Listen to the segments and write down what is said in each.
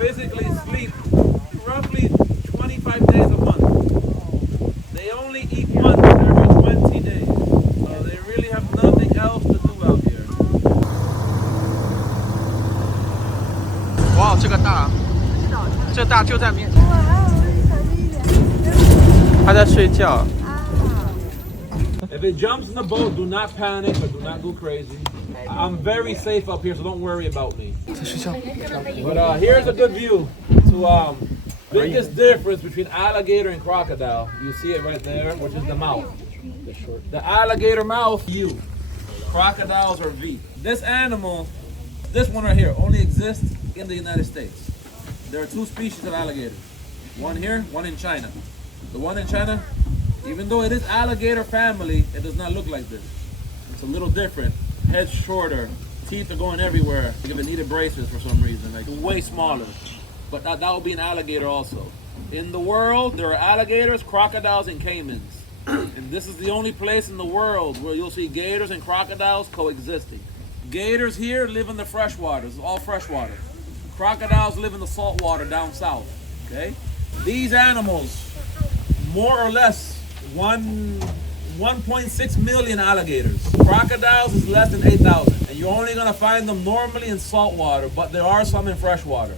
physically sleep roughly 25 days a month. They only eat once every 20 days. So they really have nothing else to do out here. 哇，这个大，这大就在面前。他在睡觉。 If it jumps in the boat, do not panic or do not go crazy. I'm very safe up here, so don't worry about me. But here's a good view to biggest difference between alligator and crocodile. You see it right there, which is the mouth. The alligator mouth, U. Crocodiles are V. This animal, this one right here, only exists in the United States. There are two species of alligators. One here, one in China. The one in China, even though it is alligator family, it does not look like this. It's a little different. Head's shorter, teeth are going everywhere. Like if it needed braces for some reason, like way smaller. But that would be an alligator also. In the world, there are alligators, crocodiles, and caimans. And this is the only place in the world where you'll see gators and crocodiles coexisting. Gators here live in the freshwater. It's all freshwater. Crocodiles live in the salt water down south. Okay? These animals, more or less, 1.6 million alligators. Crocodiles is less than 8,000. And you're only gonna find them normally in salt water, but there are some in freshwater.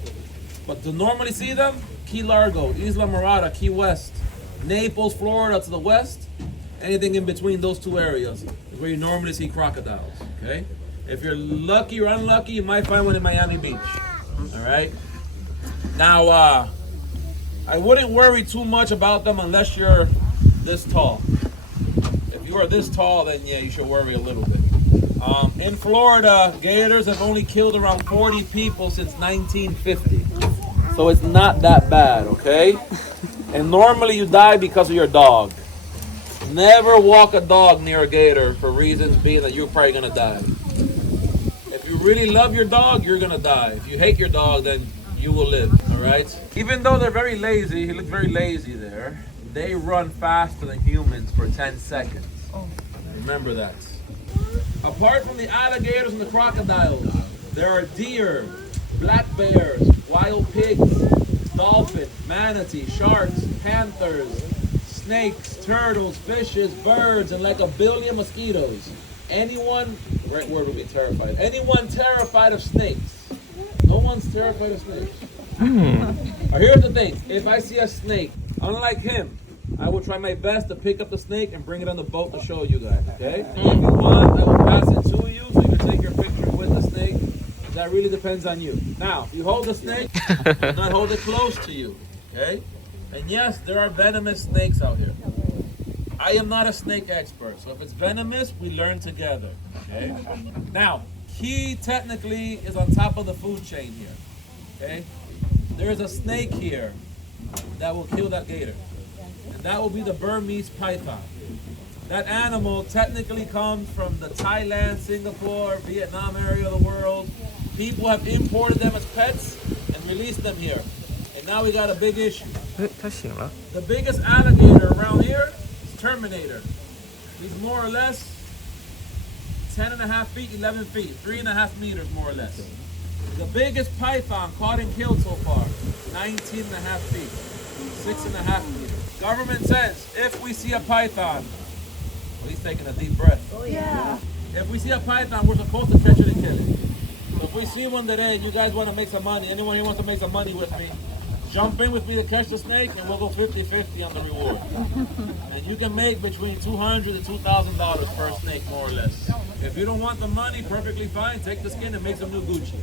But to normally see them, Key Largo, Isla Morada, Key West, Naples, Florida to the west, anything in between those two areas is where you normally see crocodiles, okay? If you're lucky or unlucky, you might find one in Miami Beach, all right? Now, I wouldn't worry too much about them unless you're this tall. If you are this tall, then yeah, you should worry a little bit. In Florida, gators have only killed around 40 people since 1950. So it's not that bad, okay? And normally you die because of your dog. Never walk a dog near a gator for reasons being that you're probably gonna die. If you really love your dog, you're gonna die. If you hate your dog, then you will live, all right? Even though they're very lazy, he looks very lazy there, they run faster than humans for 10 seconds. Remember that. Apart from the alligators and the crocodiles, there are deer, black bears, wild pigs, dolphins, manatee, sharks, panthers, snakes, turtles, fishes, birds, and like a billion mosquitoes. Anyone, right word would be terrified. Anyone terrified of snakes? No one's terrified of snakes. Now here's the thing, if I see a snake, unlike him, I will try my best to pick up the snake and bring it on the boat to show you guys, okay? If you want, I will pass it to you so you can take your picture with the snake. That really depends on you. Now, you hold the snake, do not hold it close to you, okay? And yes, there are venomous snakes out here. I am not a snake expert, so if it's venomous, we learn together, okay? Now, he technically is on top of the food chain here, okay? There is a snake here that will kill that gator. And that will be the Burmese python. That animal technically comes from the Thailand, Singapore, Vietnam area of the world. People have imported them as pets and released them here. And now we got a big issue. The biggest alligator around here is Terminator. He's more or less 10.5 feet, 11 feet, 3.5 meters more or less. The biggest python caught and killed so far, 19.5 feet, 6.5 meters. Government says if we see a python, well, he's taking a deep breath. Oh yeah. If we see a python, we're supposed to catch it and kill it. So if we see one today and you guys want to make some money, anyone here wants to make some money with me, jump in with me to catch the snake and we'll go 50-50 on the reward. And you can make between $200 to $2,000 per snake, more or less. If you don't want the money, perfectly fine. Take the skin and make some new Gucci.